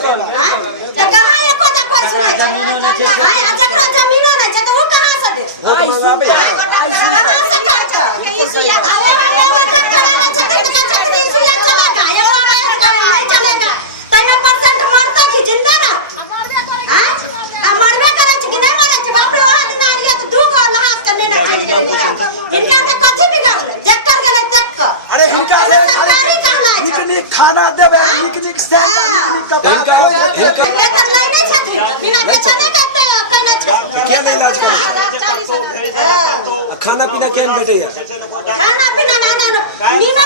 कहाँ एको तक पैसा नहीं जमीनो नहीं है भाई जकरा जमीनो नहीं है तो वो कहां से दे वोट मंगाबे खाना देवे निक सेंटर निक कपड़ा इनका क्या नहीं इलाज करे खाना पीना केहन भेटैया खाना पीना ना मीना